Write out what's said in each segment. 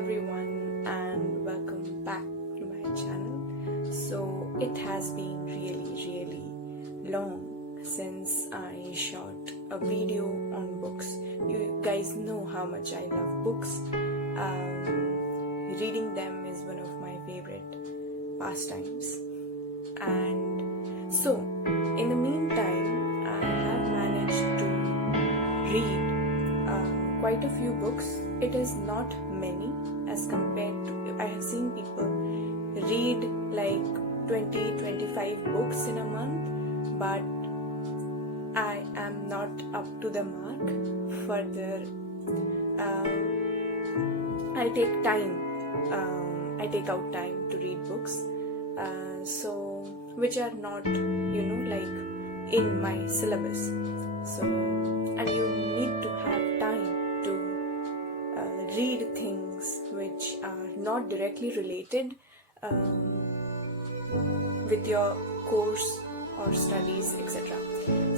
everyone and welcome back to my channel. So it has been really long since I shot a video on books. You guys know how much I love books. Reading them is one of my favorite pastimes. And so in the meantime, I have managed to read quite a few books. It is not many as compared to, I have seen people read like 20-25 books in a month, but I am not up to the mark. Further, I take out time to read books, so which are not, like in my syllabus. So, and you need to have time to read things which are not directly related with your course or studies, etc.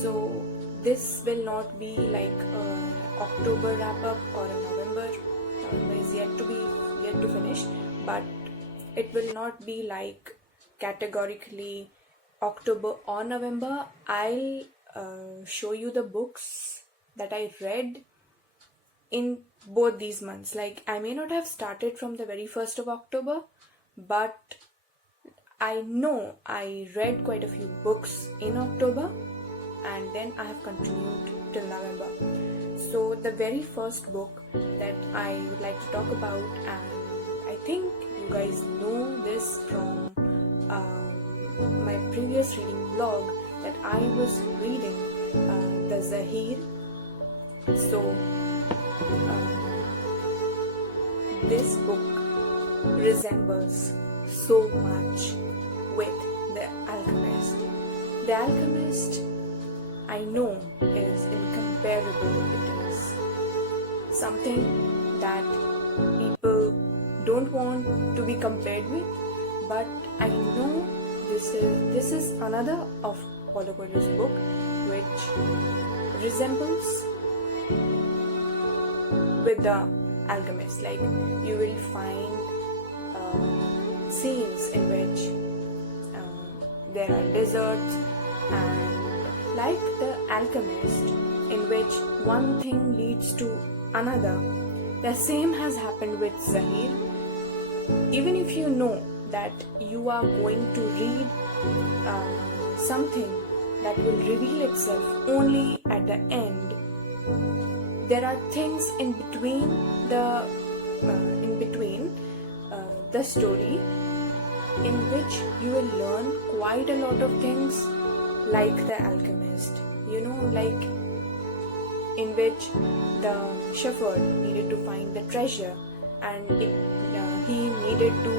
So this will not be like a October wrap up or a November. November is yet to finish, but it will not be like categorically October or November. I'll show you the books that I read in both these months. Like, I may not have started from the very 1st of October, but I know I read quite a few books in October and then I have continued till November. So the very first book that I would like to talk about, and I think you guys know this from my previous reading vlog, that I was reading the Eyre. So this book resembles so much with The Alchemist. The Alchemist, I know, is incomparable. It is something that people don't want to be compared with, but I know this is another of Paulo Coelho's book which resembles with The Alchemist. Like, you will find scenes in which there are deserts, and like The Alchemist, in which one thing leads to another. The same has happened with Eyre. Even if you know that you are going to read something that will reveal itself only at the end, there are things in between the story in which you will learn quite a lot of things, like The Alchemist, like in which the shepherd needed to find the treasure, and he needed to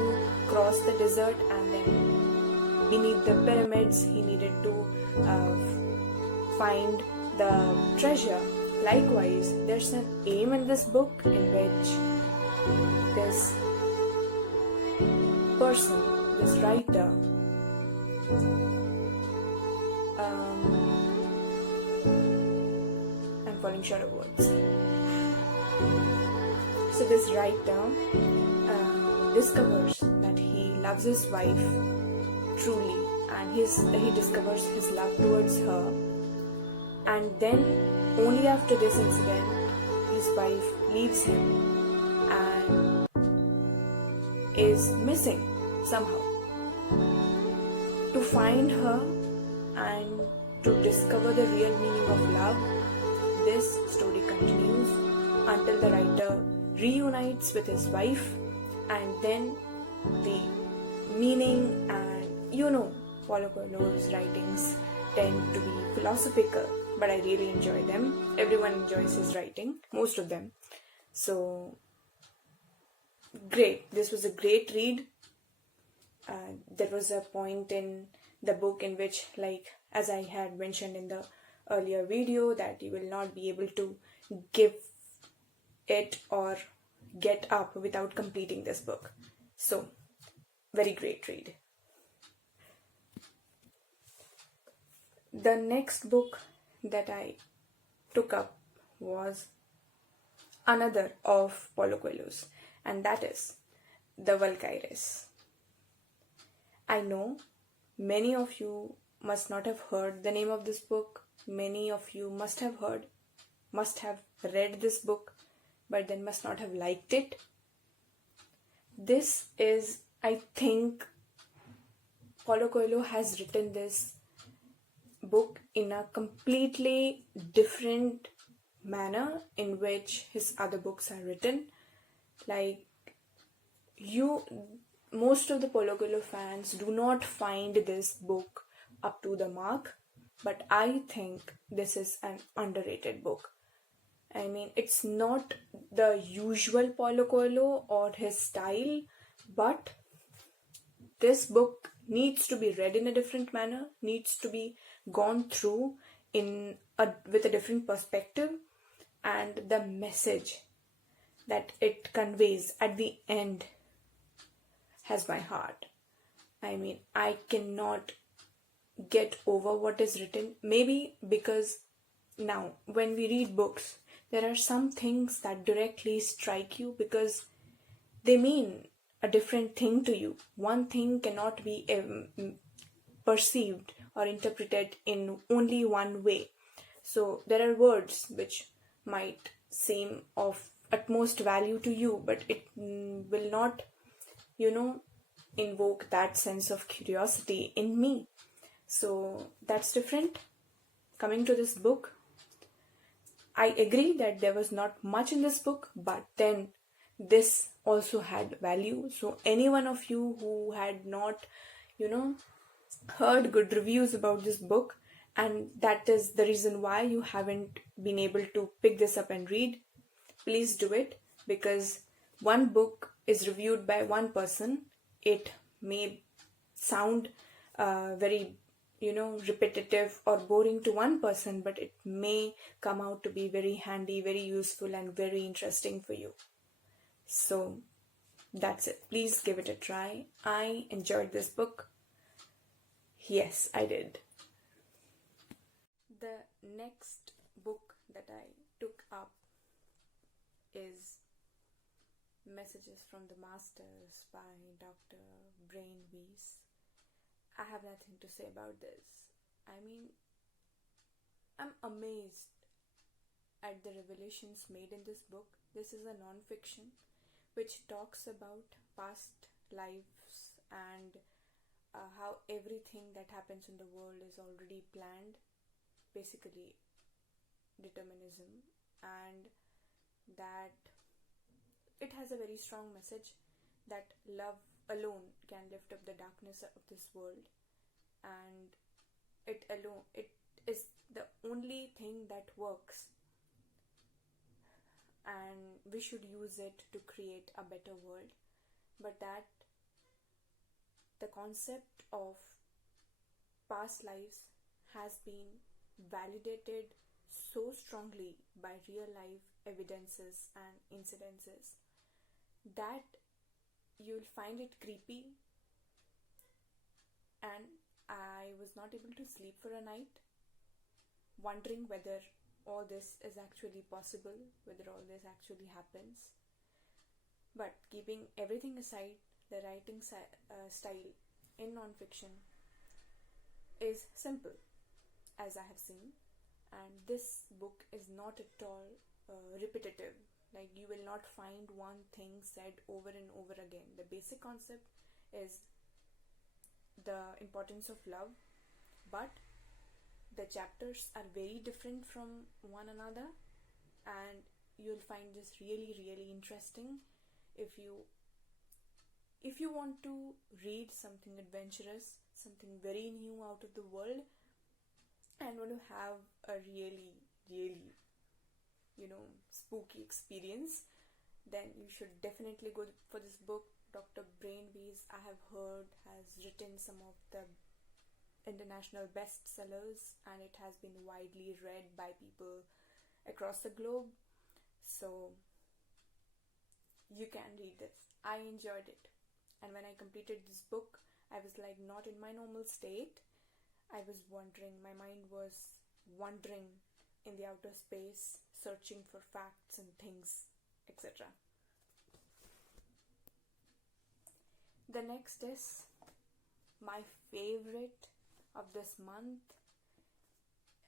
cross the desert, and then beneath the pyramids he needed to find the treasure. Likewise, there's an aim in this book in which this person, this writer, I'm falling short of words. So this writer discovers that he loves his wife truly, and he discovers his love towards her, and then only after this incident his wife leaves him and is missing somehow. To find her and to discover the real meaning of love, this story continues until the writer reunites with his wife, and then the meaning, and Paulo Coelho's writings tend to be philosophical, but I really enjoy them. Everyone enjoys his writing, most of them. So great, this was a great read. There was a point in the book in which, like, as I had mentioned in the earlier video, that you will not be able to give it or get up without completing this book. So very great read. The next book that I took up was another of Paulo Coelho's, and that is the Valkyries. I know many of you must not have heard the name of this book. Many of you must have read this book, but then must not have liked it. This is, I think, Paulo Coelho has written this book in a completely different manner in which his other books are written. Like, most of the Paulo Coelho fans do not find this book up to the mark, but I think this is an underrated book. I mean, it's not the usual Paulo Coelho or his style, but this book needs to be read in a different manner, needs to be gone through with a different perspective, and the message that it conveys at the end has my heart. I mean, I cannot get over what is written. Maybe because now when we read books, there are some things that directly strike you because they mean a different thing to you. One thing cannot be perceived or interpreted in only one way. So there are words which might seem of utmost value to you, but it will not, invoke that sense of curiosity in me. So that's different. Coming to this book, I agree that there was not much in this book, but then this also had value. So any one of you who had not, heard good reviews about this book, and that is the reason why you haven't been able to pick this up and read, please do it, because one book is reviewed by one person. It may sound very repetitive or boring to one person, but it may come out to be very handy, very useful, and very interesting for you. So that's it. Please give it a try. I enjoyed this book. Yes, I did. The next book that I took up is Messages from the Masters by Dr.BrianWiess. I have nothing to say about this. I mean, I'm amazed at the revelations made in this book. This is a non-fiction which talks about past lives and how everything that happens in the world is already planned. Basically, determinism, and that it has a very strong message that love alone can lift up the darkness of this world, and it is the only thing that works, and we should use it to create a better world. But that the concept of past lives has been validated so strongly by real life evidences and incidences that you'll find it creepy, and I was not able to sleep for a night wondering whether all this is actually possible, whether all this actually happens. But keeping everything aside, the writing style in non-fiction is simple, as I have seen, and this book is not at all repetitive. Like, you will not find one thing said over and over again. The basic concept is the importance of love, but the chapters are very different from one another, and you'll find this really, really interesting if you want to read something adventurous, something very new out of the world, and want to have a really, really, spooky experience, then you should definitely go for this book. Dr. BrianWiess, I have heard, has written some of the international bestsellers, and it has been widely read by people across the globe. So you can read this. I enjoyed it, and when I completed this book, I was like not in my normal state. I was wondering, my mind was wandering in the outer space, searching for facts and things etc. The next is my favorite of this month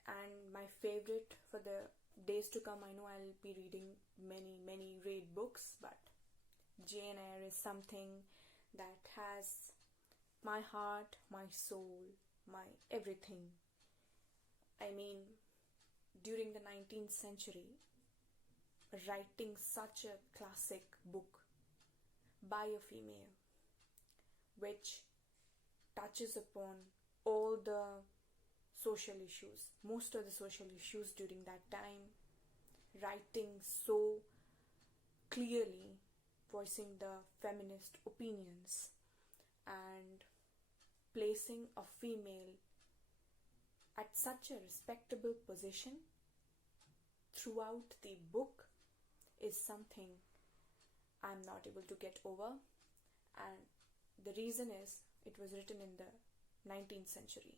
and my favorite for the days to come. I know I'll be reading many read books, but Jane Eyre is something that has my heart, my soul, my everything. I mean, during the 19th century, writing such a classic book by a female which touches upon all the social issues, most of the social issues during that time, writing so clearly, voicing the feminist opinions and placing a female at such a respectable position throughout the book is something I'm not able to get over. And the reason is it was written in the 19th century,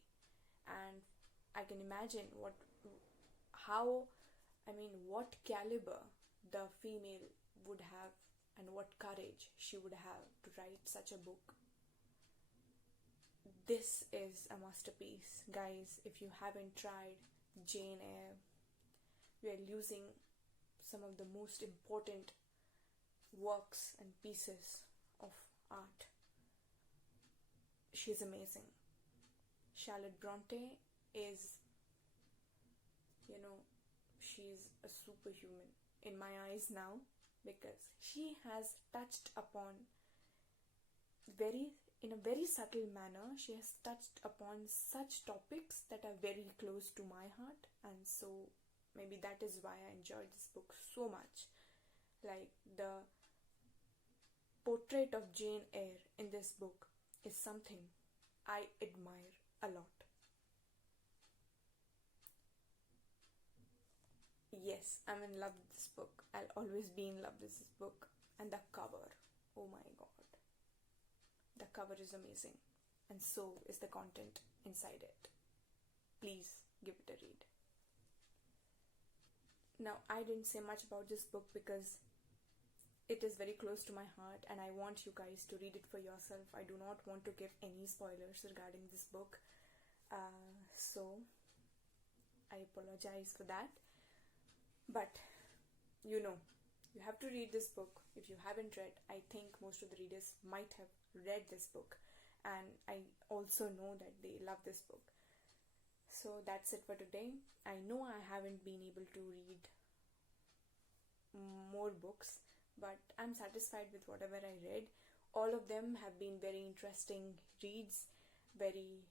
and I can imagine what caliber the female would have and what courage she would have to write such a book. This is a masterpiece, guys. If you haven't tried Jane Eyre, we are losing some of the most important works and pieces of art. She's amazing. Charlotte Bronte is, she's a superhuman in my eyes now, because she has touched upon in a very subtle manner, she has touched upon such topics that are very close to my heart, and so maybe that is why I enjoyed this book so much. Like, the portrait of Jane Eyre in this book is something I admire a lot. Yes, I'm in love with this book. I'll always be in love with this book. And the cover, oh my god. The cover is amazing. And so is the content inside it. Please give it a read. Now, I didn't say much about this book because it is very close to my heart and I want you guys to read it for yourself. I do not want to give any spoilers regarding this book. So, I apologize for that. But, you have to read this book. If you haven't read, I think most of the readers might have read this book. And I also know that they love this book. So that's it for today. I know I haven't been able to read more books, but I'm satisfied with whatever I read. All of them have been very interesting reads, very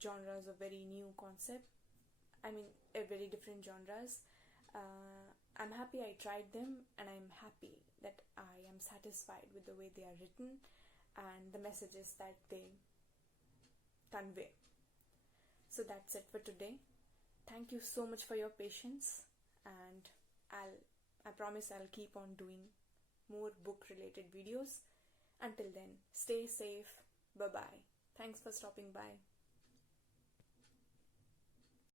genres of very new concept. Very different genres. I'm happy I tried them, and I'm happy that I am satisfied with the way they are written and the messages that they convey. So that's it for today. Thank you so much for your patience, and I promise I'll keep on doing more book related videos. Until then, stay safe. Bye bye. Thanks for stopping by.